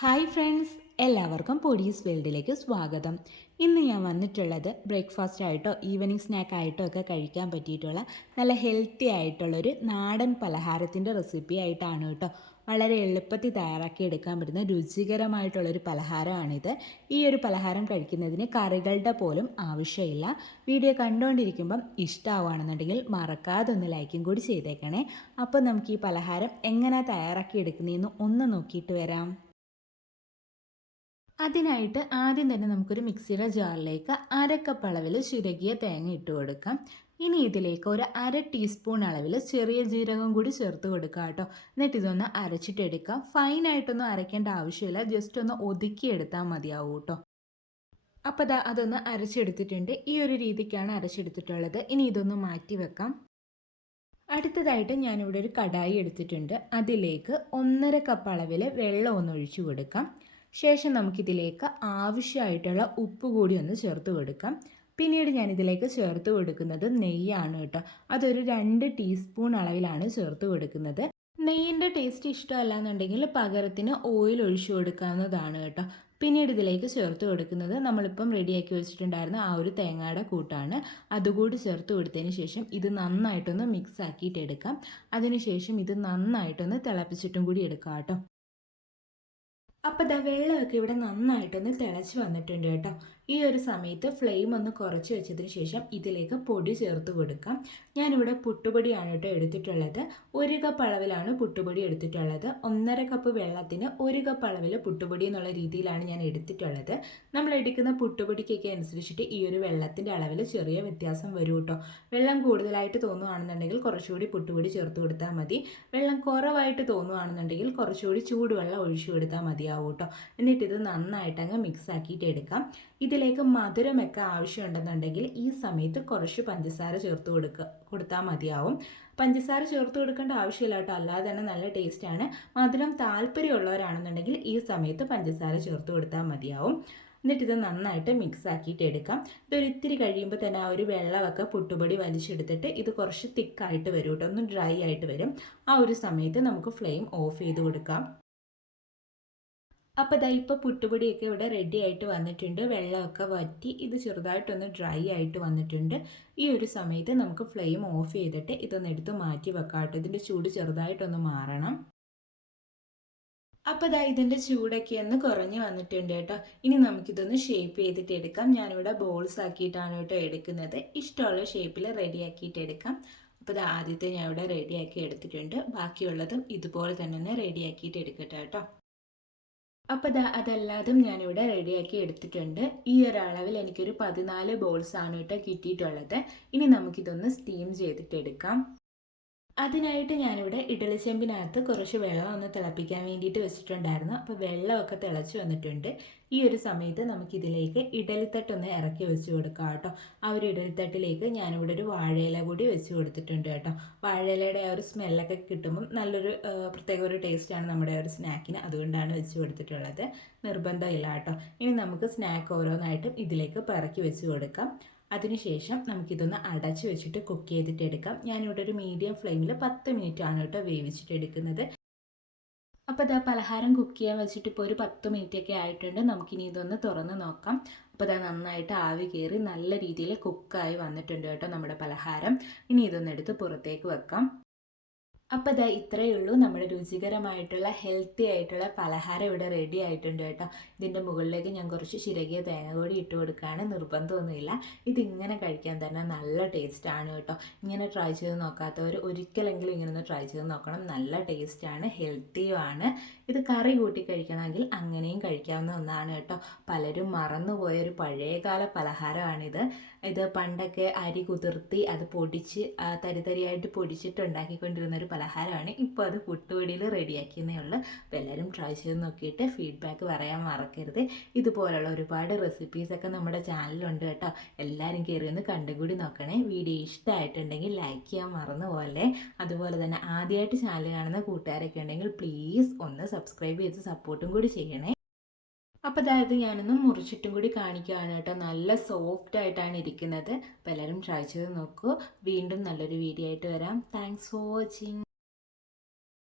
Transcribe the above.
Hi friends എല്ലാവർക്കും പൊടീസ് വേൾഡിലേക്ക് സ്വാഗതം. ഇന്ന് ഞാൻ വന്നിട്ടുള്ളത് ബ്രേക്ക്ഫാസ്റ്റ് ആയിട്ടോ ഈവനിങ് സ്നാക്ക് ആയിട്ടോ ഒക്കെ കഴിക്കാൻ പറ്റിയിട്ടുള്ള നല്ല ഹെൽത്തി ആയിട്ടുള്ളൊരു നാടൻ പലഹാരത്തിന്റെ റെസിപ്പി ആയിട്ടാണ് കേട്ടോ. വളരെ എളുപ്പത്തിൽ തയ്യാറാക്കി എടുക്കാൻ പറ്റുന്ന രുചികരമായിട്ടുള്ളൊരു പലഹാരമാണിത്. ഈ ഒരു പലഹാരം കഴിക്കുന്നതിന് കറികളുടെ പോലും ആവശ്യമില്ല. വീഡിയോ കണ്ടുകൊണ്ടിരിക്കുമ്പം ഇഷ്ടമാവുകയാണെന്നുണ്ടെങ്കിൽ മറക്കാതെ ഒന്ന് ലൈക്കും കൂടി ചെയ്തേക്കണേ. അപ്പോൾ നമുക്ക് ഈ പലഹാരം എങ്ങനെ തയ്യാറാക്കി എടുക്കുന്നതെന്ന് ഒന്ന് നോക്കിയിട്ട് വരാം. അതിനായിട്ട് ആദ്യം തന്നെ നമുക്കൊരു മിക്സിയുടെ ജാറിലേക്ക് അരക്കപ്പ് അളവിൽ ചുരുകിയ തേങ്ങ ഇട്ട് കൊടുക്കാം. ഇനി ഇതിലേക്ക് ഒരു അര ടീസ്പൂൺ അളവിൽ ചെറിയ ജീരകം കൂടി ചേർത്ത് കൊടുക്കുക കേട്ടോ. എന്നിട്ട് ഇതൊന്ന് അരച്ചിട്ടെടുക്കാം. ഫൈനായിട്ടൊന്നും അരയ്ക്കേണ്ട ആവശ്യമില്ല. ജസ്റ്റ് ഒന്ന് ഒതുക്കിയെടുത്താൽ മതിയാവും കേട്ടോ. അപ്പോൾ അതാ അതൊന്ന് അരച്ചെടുത്തിട്ടുണ്ട്. ഈ ഒരു രീതിക്കാണ് അരച്ചെടുത്തിട്ടുള്ളത്. ഇനി ഇതൊന്ന് മാറ്റി വെക്കാം. അടുത്തതായിട്ട് ഞാനിവിടെ ഒരു കടായി എടുത്തിട്ടുണ്ട്. അതിലേക്ക് ഒന്നര കപ്പ് അളവിൽ വെള്ളം ഒന്ന് ഒഴിച്ചു കൊടുക്കാം. ശേഷം നമുക്കിതിലേക്ക് ആവശ്യമായിട്ടുള്ള ഉപ്പ് കൂടി ഒന്ന് ചേർത്ത് കൊടുക്കാം. പിന്നീട് ഞാൻ ഇതിലേക്ക് ചേർത്ത് കൊടുക്കുന്നത് നെയ്യാണ് കേട്ടോ. അതൊരു രണ്ട് ടീസ്പൂൺ അളവിലാണ് ചേർത്ത് കൊടുക്കുന്നത്. നെയ്യിന്റെ ടേസ്റ്റ് ഇഷ്ടമല്ല എന്നുണ്ടെങ്കിൽ പകരത്തിന് ഓയിൽ ഒഴിച്ചു കൊടുക്കാവുന്നതാണ് കേട്ടോ. പിന്നീട് ഇതിലേക്ക് ചേർത്ത് കൊടുക്കുന്നത് നമ്മളിപ്പം റെഡിയാക്കി വെച്ചിട്ടുണ്ടായിരുന്ന ആ ഒരു തേങ്ങയുടെ കൂട്ടാണ്. അതുകൂടി ചേർത്ത് കൊടുത്തതിന് ശേഷം ഇത് നന്നായിട്ടൊന്ന് മിക്സ് ആക്കിയിട്ട് എടുക്കാം. അതിനുശേഷം ഇത് നന്നായിട്ടൊന്ന് തിളപ്പിച്ചിട്ടും കൂടി എടുക്കാം കേട്ടോ. അപ്പോൾ ദാ വെള്ളമൊക്കെ ഇവിടെ നന്നായിട്ടൊന്ന് തിളച്ച് വന്നിട്ടുണ്ട് കേട്ടോ. ഈ ഒരു സമയത്ത് ഫ്ലെയിം ഒന്ന് കുറച്ച് വെച്ചതിന് ശേഷം ഇതിലേക്ക് പൊടി ചേർത്ത് കൊടുക്കാം. ഞാനിവിടെ പുട്ടുപൊടിയാണ് കേട്ടോ എടുത്തിട്ടുള്ളത്. ഒരു കപ്പ് അളവിലാണ് പുട്ടുപൊടി എടുത്തിട്ടുള്ളത്. ഒന്നര കപ്പ് വെള്ളത്തിന് ഒരു കപ്പ് അളവിൽ പുട്ടുപൊടി എന്നുള്ള രീതിയിലാണ് ഞാൻ എടുത്തിട്ടുള്ളത്. നമ്മൾ എടുക്കുന്ന പുട്ടുപൊടിക്കൊക്കെ അനുസരിച്ചിട്ട് ഈ ഒരു വെള്ളത്തിന്റെ അളവിൽ ചെറിയ വ്യത്യാസം വരും കേട്ടോ. വെള്ളം കൂടുതലായിട്ട് തോന്നുകയാണെന്നുണ്ടെങ്കിൽ കുറച്ചുകൂടി പുട്ടുപൊടി ചേർത്ത് കൊടുത്താൽ മതി. വെള്ളം കുറവായിട്ട് തോന്നുകയാണെന്നുണ്ടെങ്കിൽ കുറച്ചുകൂടി ചൂടുവെള്ളം ഒഴിച്ചു കൊടുത്താൽ മതിയാവും. കേട്ടോ. എന്നിട്ട് ഇത് നന്നായിട്ട് അങ്ങ് മിക്സ് ആക്കിയിട്ട് എടുക്കാം. ഇതിലേക്ക് മധുരമൊക്കെ ആവശ്യമുണ്ടെന്നുണ്ടെങ്കിൽ ഈ സമയത്ത് കുറച്ച് പഞ്ചസാര ചേർത്ത് കൊടുക്കുക കൊടുത്താൽ മതിയാവും. പഞ്ചസാര ചേർത്ത് കൊടുക്കേണ്ട ആവശ്യമില്ല കേട്ടോ. അല്ലാതെ തന്നെ നല്ല ടേസ്റ്റാണ് മധുരം താല്പര്യമുള്ളവരാണെന്നുണ്ടെങ്കിൽ ഈ സമയത്ത് പഞ്ചസാര ചേർത്ത് കൊടുത്താൽ മതിയാവും. എന്നിട്ട് ഇത് നന്നായിട്ട് മിക്സ് ആക്കിയിട്ട് എടുക്കാം. ഇതൊരിത്തിരി കഴിയുമ്പോൾ തന്നെ ആ ഒരു വെള്ളമൊക്കെ പുട്ടുപൊടി വലിച്ചെടുത്തിട്ട് ഇത് കുറച്ച് തിക്കായിട്ട് വരും കേട്ടോ. ഒന്ന് ഡ്രൈ ആയിട്ട് വരും. ആ ഒരു സമയത്ത് നമുക്ക് ഫ്ലെയിം ഓഫ് ചെയ്ത് കൊടുക്കാം. അപ്പോൾ ഇതാ ഇപ്പോൾ പുട്ടുപൊടിയൊക്കെ ഇവിടെ റെഡി ആയിട്ട് വന്നിട്ടുണ്ട്. വെള്ളമൊക്കെ വറ്റി ഇത് ചെറുതായിട്ടൊന്ന് ഡ്രൈ ആയിട്ട് വന്നിട്ടുണ്ട്. ഈ ഒരു സമയത്ത് നമുക്ക് ഫ്ലെയിം ഓഫ് ചെയ്തിട്ട് ഇതൊന്ന് എടുത്ത് മാറ്റി വെക്കാട്ടോ ഇതിന്റെ ചൂട് ചെറുതായിട്ടൊന്ന് മാറണം. അപ്പോൾ ഇതാ ഇതിന്റെ ചൂടൊക്കെ ഒന്ന് കുറഞ്ഞ് വന്നിട്ടുണ്ട് കേട്ടോ. ഇനി നമുക്കിതൊന്ന് ഷേപ്പ് ചെയ്തിട്ട് എടുക്കാം. ഞാനിവിടെ ബോൾസ് ആക്കിയിട്ടാണ് കേട്ടോ എടുക്കുന്നത്. ഇഷ്ടമുള്ള ഷേപ്പിൽ റെഡി ആക്കിയിട്ട് എടുക്കാം. അപ്പോൾ ഇത് ആദ്യത്തെ ഞാൻ ഇവിടെ റെഡിയാക്കി എടുത്തിട്ടുണ്ട്. ബാക്കിയുള്ളതും ഇതുപോലെ തന്നെ റെഡിയാക്കിയിട്ട് എടുക്കട്ടെ കേട്ടോ. അപ്പോൾ ദാ അതെല്ലാതും ഞാനിവിടെ റെഡിയാക്കി എടുത്തിട്ടുണ്ട്. ഈ ഒരു അളവിൽ എനിക്കൊരു പതിനാല് ബോൾസാണ് കേട്ടോ കിട്ടിയിട്ടുള്ളത്. ഇനി നമുക്കിതൊന്ന് സ്റ്റീം ചെയ്തിട്ട് എടുക്കാം അതിനായിട്ട് ഞാനിവിടെ ഇഡലി ചെമ്പിനകത്ത് കുറച്ച് വെള്ളം ഒന്ന് തിളപ്പിക്കാൻ വേണ്ടിയിട്ട് വെച്ചിട്ടുണ്ടായിരുന്നു. അപ്പോൾ വെള്ളമൊക്കെ തിളച്ച് വന്നിട്ടുണ്ട്. ഈ ഒരു സമയത്ത് നമുക്കിതിലേക്ക് ഇഡലിത്തട്ടൊന്ന് ഇറക്കി വെച്ച് കൊടുക്കാം കേട്ടോ. ആ ഒരു ഇഡലിത്തട്ടിലേക്ക് ഞാനിവിടെ ഒരു വാഴയില കൂടി വെച്ച് കൊടുത്തിട്ടുണ്ട് കേട്ടോ. വാഴയിലയുടെ ആ ഒരു സ്മെല്ലൊക്കെ കിട്ടുമ്പം നല്ലൊരു പ്രത്യേക ഒരു ടേസ്റ്റാണ് നമ്മുടെ ഒരു സ്നാക്കിന്. അതുകൊണ്ടാണ് വെച്ച് കൊടുത്തിട്ടുള്ളത്. നിർബന്ധമില്ല കേട്ടോ. ഇനി നമുക്ക് സ്നാക്ക് ഓരോന്നായിട്ടും ഇതിലേക്ക് പിറക്കി വെച്ച് കൊടുക്കാം. അതിനുശേഷം നമുക്കിതൊന്ന് അടച്ച് വെച്ചിട്ട് കുക്ക് ചെയ്തിട്ട് എടുക്കാം. ഞാനിവിടെ ഒരു മീഡിയം ഫ്ലെയിമിൽ പത്ത് മിനിറ്റ് ആണ് കേട്ടോ വേവിച്ചിട്ട് എടുക്കുന്നത്. അപ്പോൾ ഇതാ പലഹാരം കുക്ക് ചെയ്യാൻ വെച്ചിട്ട് ഇപ്പോൾ ഒരു പത്ത് മിനിറ്റ് ഒക്കെ ആയിട്ടുണ്ട്. നമുക്കിനി ഇതൊന്ന് തുറന്ന് നോക്കാം. അപ്പോൾ ഇതാ നന്നായിട്ട് ആവി കയറി നല്ല രീതിയിൽ കുക്കായി വന്നിട്ടുണ്ട് കേട്ടോ നമ്മുടെ പലഹാരം. ഇനി ഇതൊന്ന് എടുത്ത് പുറത്തേക്ക് വെക്കാം. അപ്പോൾ ഇതാ ഇത്രയേ ഉള്ളൂ നമ്മുടെ രുചികരമായിട്ടുള്ള ഹെൽത്തി ആയിട്ടുള്ള പലഹാരം ഇവിടെ റെഡി ആയിട്ടുണ്ട് കേട്ടോ. ഇതിന്റെ മുകളിലേക്ക് ഞാൻ കുറച്ച് ചിരകിയ തേങ്ങ കൂടി ഇട്ട് കൊടുക്കുകയാണ് നിർബന്ധമൊന്നുമില്ല. ഇതിങ്ങനെ കഴിക്കാൻ തന്നെ നല്ല ടേസ്റ്റ് ആണ് കേട്ടോ. ഇങ്ങനെ ട്രൈ ചെയ്ത് നോക്കാത്തവർ ഒരിക്കലെങ്കിലും ഇങ്ങനെ ഒന്ന് ട്രൈ ചെയ്ത് നോക്കണം. നല്ല ടേസ്റ്റാണ് ഹെൽത്തിയുമാണ് ഇത് കറി കൂട്ടി കഴിക്കണമെങ്കിൽ അങ്ങനെയും കഴിക്കാവുന്ന ഒന്നാണ് കേട്ടോ. പലരും മറന്നുപോയ ഒരു പഴയകാല പലഹാരമാണിത്. ഇത് പണ്ടൊക്കെ അരി കുതിർത്തി അത് പൊടിച്ച് തരിതരിയായിട്ട് പൊടിച്ചിട്ട് ഉണ്ടാക്കിക്കൊണ്ടിരുന്ന ഒരു പലഹാരമാണ്. ഇപ്പോൾ അത് പുട്ടുപൊടിയിൽ റെഡിയാക്കിയെന്നേ ഉള്ളൂ. അപ്പോൾ എല്ലാവരും ട്രൈ ചെയ്ത് നോക്കിയിട്ട് ഫീഡ്ബാക്ക് പറയാൻ മറക്കരുത്. ഇതുപോലുള്ള ഒരുപാട് റെസിപ്പീസൊക്കെ നമ്മുടെ ചാനലിലുണ്ട് കേട്ടോ. എല്ലാവരും കയറി ഒന്ന് കണ്ടും കൂടി നോക്കണേ. വീഡിയോ ഇഷ്ടമായിട്ടുണ്ടെങ്കിൽ ലൈക്ക് ചെയ്യാൻ മറന്നു പോലെ അതുപോലെ തന്നെ ആദ്യമായിട്ട് ചാനൽ കാണുന്ന കൂട്ടുകാരൊക്കെ ഉണ്ടെങ്കിൽ പ്ലീസ് ഒന്ന് സബ്സ്ക്രൈബ് ചെയ്ത് സപ്പോർട്ടും കൂടി ചെയ്യണേ. അപ്പോൾ അതായത് ഞാനൊന്ന് മുറിച്ചിട്ടും കൂടി കാണിക്കുകയാണ് കേട്ടോ. നല്ല സോഫ്റ്റ് ആയിട്ടാണ് ഇരിക്കുന്നത്. പലരും ട്രൈ ചെയ്ത് നോക്കൂ. വീണ്ടും നല്ലൊരു വീഡിയോ ആയിട്ട് വരാം. Thanks for watching